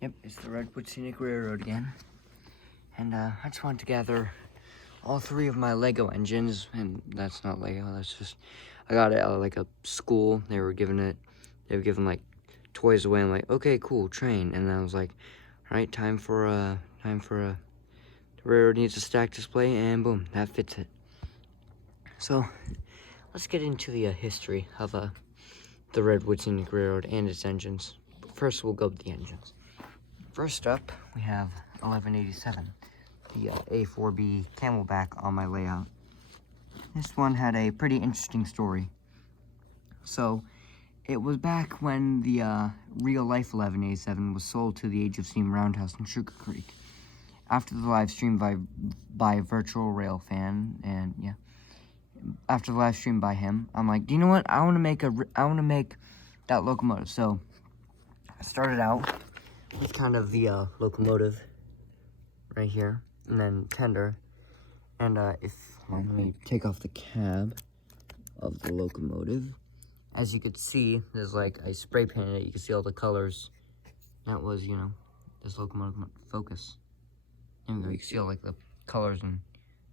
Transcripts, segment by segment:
Yep, it's the Redwood Scenic Railroad again. And I just wanted to gather all three of my Lego engines, and that's not Lego, that's just, I got it at like a school. They were giving like toys away. I'm like, okay, cool, train. And then I was like, all right, time for a, the railroad needs a stack display, and boom, that fits it. So let's get into the history of the Redwood Scenic Railroad and its engines. But first, we'll go with the engines. First up, we have 1187, the A4B Camelback on my layout. This one had a pretty interesting story. So, it was back when the real-life 1187 was sold to the Age of Steam Roundhouse in Sugar Creek. After the live stream by a virtual rail fan, and yeah, after the live stream by him, I'm like, do you know what? I want to make that locomotive. So, I started out with kind of the locomotive right here, and then tender. And let me take off the cab of the locomotive. As you could see, there's like, I spray painted it. You can see all the colors. That was, you know, this locomotive focus. There we go. You can see all like the colors and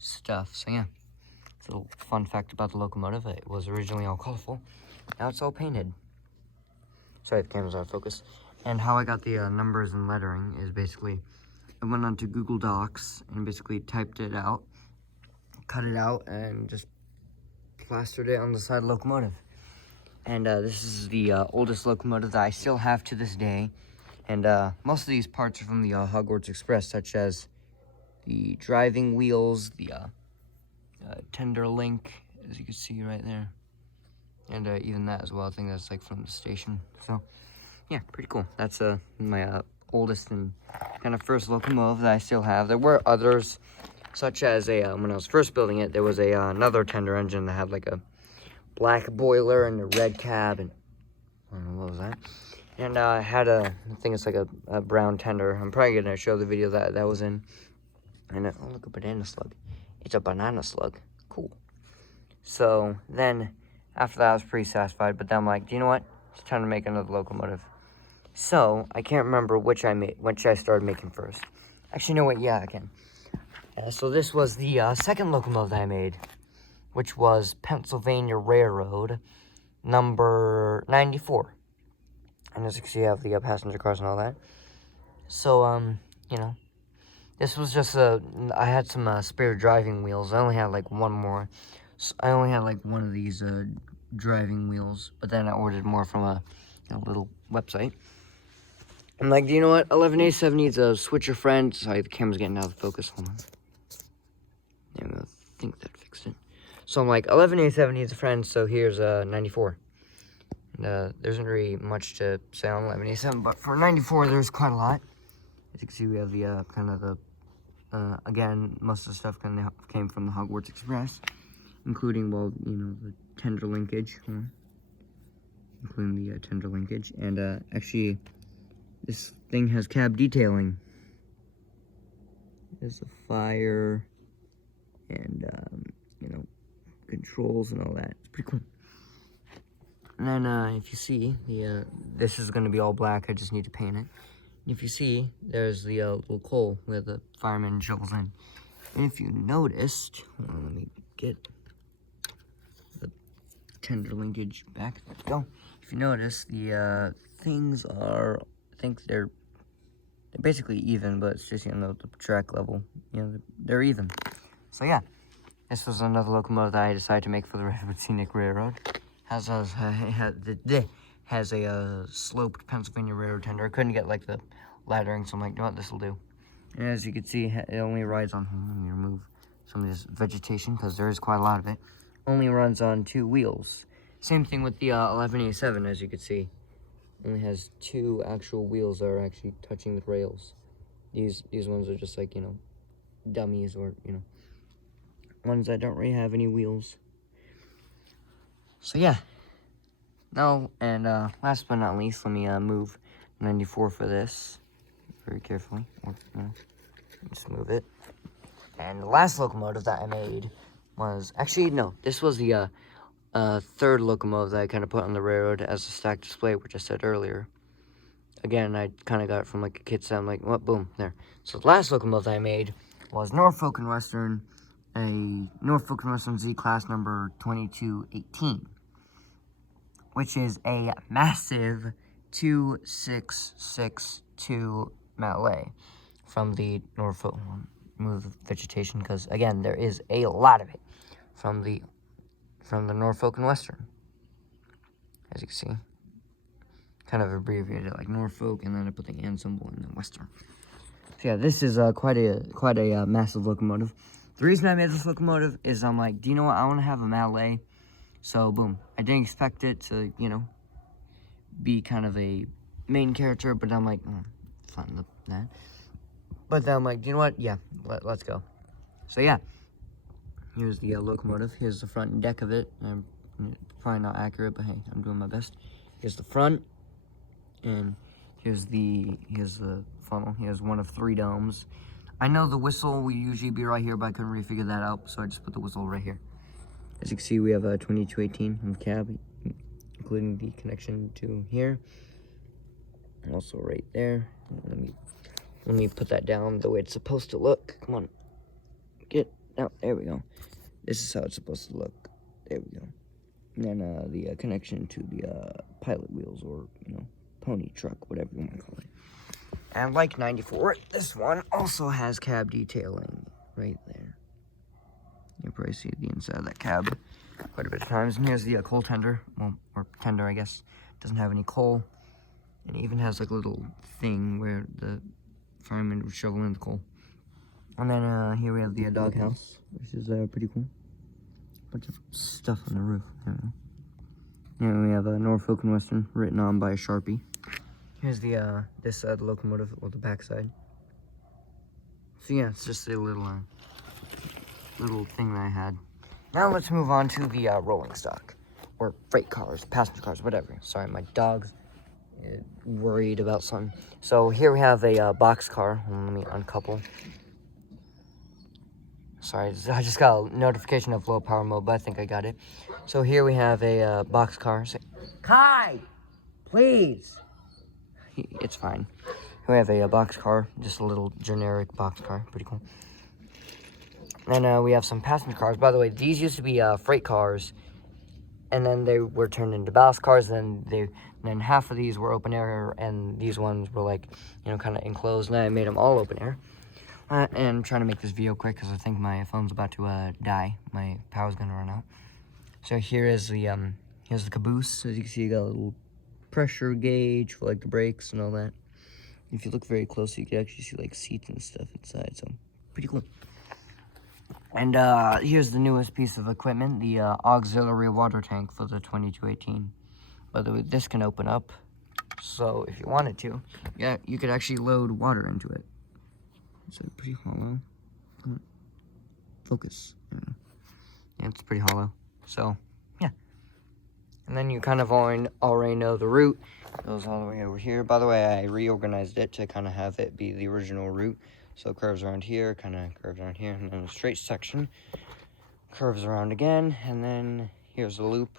stuff. So yeah, it's a little fun fact about the locomotive. It was originally all colorful. Now it's all painted. Sorry, the camera's out of focus. And how I got the numbers and lettering is basically, I went onto Google Docs and basically typed it out, cut it out, and just plastered it on the side of the locomotive. And this is the oldest locomotive that I still have to this day. And most of these parts are from the Hogwarts Express, such as the driving wheels, the tender link, as you can see right there. And even that as well, I think that's like from the station. So yeah, pretty cool. That's my oldest and kind of first locomotive that I still have. There were others, such as when I was first building it, there was another tender engine that had like a black boiler and a red cab, and I don't know, what was that? And had I think it's like a brown tender. I'm probably gonna show the video that was in. And oh, look, a banana slug. It's a banana slug. Cool. So then, after that, I was pretty satisfied. But then I'm like, do you know what? It's time to make another locomotive. So I can't remember which I started making first. Actually, you know what? Yeah, I can. So this was the second locomotive that I made, which was Pennsylvania Railroad number 94. And as you can see, you have the passenger cars and all that. So, you know, this was just I had some spare driving wheels. I only had like one more. So I only had like one of these driving wheels, but then I ordered more from a little website. I'm like, do you know what? 1187 needs a switcher friend. Sorry, the camera's getting out of focus. Hold on. There we go. I think that fixed it. So I'm like, 1187 needs a friend, so here's 94. And there isn't really much to say on 1187, but for 94, there's quite a lot. As you can see, we have the kind of the, again, most of the stuff kind of came from the Hogwarts Express, including, well, you know, the tender linkage. Including the tender linkage. And actually, this thing has cab detailing. There's a fire and, you know, controls and all that. It's pretty cool. And then, if you see, this is going to be all black. I just need to paint it. And if you see, there's the little coal where the fireman shovels in. And if you noticed, hold on, let me get the tender linkage back. There we go. If you notice, the things are, I think they're basically even, but it's just, you know, the track level, you know, they're even. So yeah, this was another locomotive that I decided to make for the Redwood Scenic Railroad. Has a sloped Pennsylvania Railroad tender. I couldn't get like the laddering, so I'm like, you know what, this will do. And as you can see, it only rides on, let me remove some of this vegetation because there is quite a lot of it. Only runs on 2 wheels. Same thing with the 1187, as you can see. Only has 2 actual wheels that are actually touching the rails. These ones are just like, you know, dummies, or, you know, ones that don't really have any wheels. So yeah. No, and last but not least, let me move 94 for this very carefully. Or, you know, just move it. And the last locomotive that I made was, actually, no, this was the third locomotive that I kind of put on the railroad as a stack display, which I said earlier. again, I kind of got it from like a kit set. I'm like, what? Boom, there. So the last locomotive I made was Norfolk and Western, a Norfolk and Western Z class number 2218, which is a massive 2662 Mallet from the Norfolk. Move the vegetation because again there is a lot of it from the Norfolk and Western, as you can see. Kind of abbreviated like Norfolk, and then I put the and symbol and then Western. So yeah, this is quite a massive locomotive. The reason I made this locomotive is I'm like, do you know what? I want to have a Mallet. So boom, I didn't expect it to, you know, be kind of a main character, but I'm like, fun that. But then I'm like, you know what? Yeah, let's go. So yeah, here's the locomotive. Here's the front deck of it. I'm probably not accurate, but hey, I'm doing my best. Here's the front, and here's the funnel. Here's one of 3 domes. I know the whistle would usually be right here, but I couldn't really figure that out, so I just put the whistle right here. As you can see, we have a 2218 in the cab, including the connection to here. And also right there. Let me put that down the way it's supposed to look. Come on. Get out. There we go. This is how it's supposed to look. There we go. And then the connection to the pilot wheels, or, you know, pony truck, whatever you want to call it. And like 94, this one also has cab detailing right there. You'll probably see the inside of that cab quite a bit of times. And here's the coal tender, well, or tender, I guess. Doesn't have any coal. And it even has like a little thing where the fireman would shovel in the coal. And then here we have the doghouse, which is pretty cool. Bunch of stuff on the roof. There we go. And we have a Norfolk and Western written on by a Sharpie. Here's the this side, the locomotive, or the back side. So yeah, it's just a little thing that I had. Now let's move on to the rolling stock, or freight cars, passenger cars, whatever. Sorry, my dog's worried about something. So here we have a box car. Let me uncouple. Sorry, I just got a notification of low power mode, but I think I got it. So here we have a box car. Kai, please. It's fine. Here we have a box car, just a little generic box car. Pretty cool. And we have some passenger cars. By the way, these used to be freight cars, and then they were turned into ballast cars. Then half of these were open air, and these ones were like, you know, kind of enclosed. And I made them all open air. And I'm trying to make this video quick because I think my phone's about to die. My power's gonna run out. So here's the caboose. As you can see, you got a little pressure gauge for like the brakes and all that. If you look very closely, you can actually see like seats and stuff inside. So pretty cool. And here's the newest piece of equipment, the auxiliary water tank for the 2218. By the way, this can open up, so if you wanted to, yeah, you could actually load water into it. It's pretty hollow. Focus. Yeah, it's pretty hollow. So, yeah. And then you kind of already know the route. It goes all the way over here. By the way, I reorganized it to kind of have it be the original route. So it curves around here, kind of curves around here, and then a straight section. Curves around again, and then here's the loop.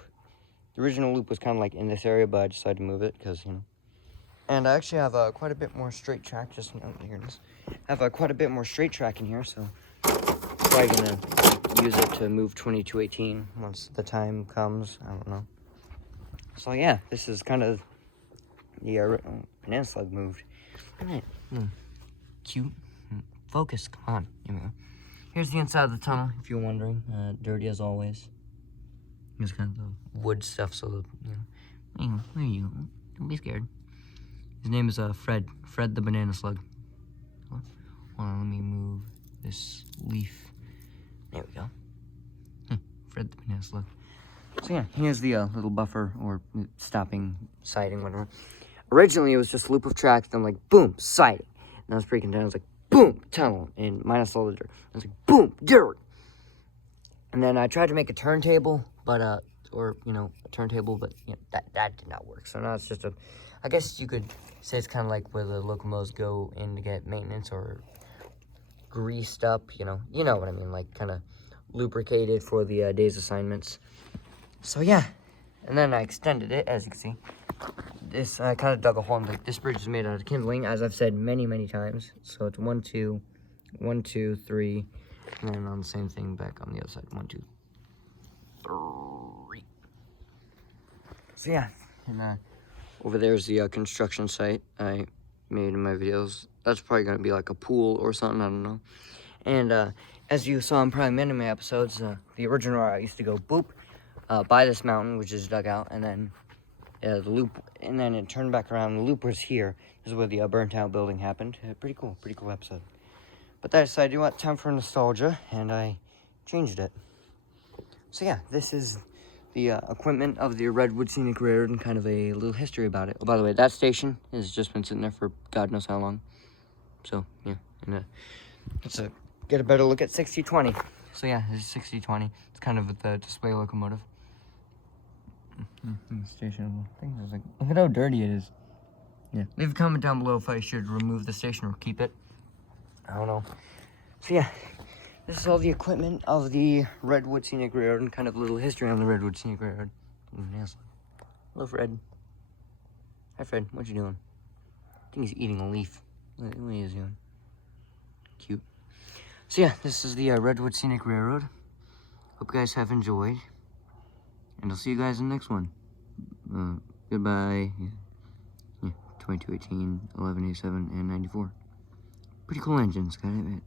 The original loop was kind of like in this area, but I decided to move it because, you know. And I actually have quite a bit more straight track, just, you know, here it is. I have quite a bit more straight track in here, so I'm probably going to use it to move 2218 once the time comes. I don't know. So yeah, this is kind of the banana slug moved. Cute. Focus, come on. Here we go. Here's the inside of the tunnel, if you're wondering. Dirty as always. Here's kind of the wood stuff, so, you know. Where are you? Don't be scared. His name is Fred. Fred the banana slug. Hold on, let me move this leaf. There we go. Fred the banana slug. So yeah, here's the little buffer, or stopping, siding, whatever. Originally, it was just a loop of tracks, then like, boom, siding. And I was freaking down. I was like, boom, tunnel, and minus all the dirt. I was like, boom, dirt. And then I tried to make a turntable, but, or, you know, a turntable, but, you know, that did not work. So now it's just I guess you could say it's kind of like where the locomotives go in to get maintenance or greased up, you know what I mean, like kind of lubricated for the day's assignments. So yeah, and then I extended it, as you can see, this, I kind of dug a hole in this bridge is made out of kindling, as I've said many, many times. So it's 1, 2, 1, 2, 3, and then on the same thing back on the other side. 1, 2, 3. So yeah, and over there's the construction site I made in my videos. That's probably gonna be like a pool or something, I don't know. And as you saw in probably many of my episodes, the original I used to go boop by this mountain, which is dug out, and then the loop, and then it turned back around. The loop was here. This is where the burnt out building happened. Pretty cool episode. But I decided, you know what, time for nostalgia, and I changed it. So yeah, this is the equipment of the Redwood Scenic Railroad and kind of a little history about it. Oh, by the way, that station has just been sitting there for God knows how long. So yeah, and let's get a better look at 6020. So yeah, this is 6020. It's kind of the display locomotive. Station thing. I was like, look at how dirty it is. Yeah. Leave a comment down below if I should remove the station or keep it. I don't know. So yeah, this is all the equipment of the Redwood Scenic Railroad and kind of a little history on the Redwood Scenic Railroad. Hello, Fred. Hi, Fred. What you doing? I think he's eating a leaf. What is he doing? Cute. So yeah, this is the Redwood Scenic Railroad. Hope you guys have enjoyed. And I'll see you guys in the next one. Goodbye. Yeah, 2218, 1187, and 94. Pretty cool engines, gotta admit.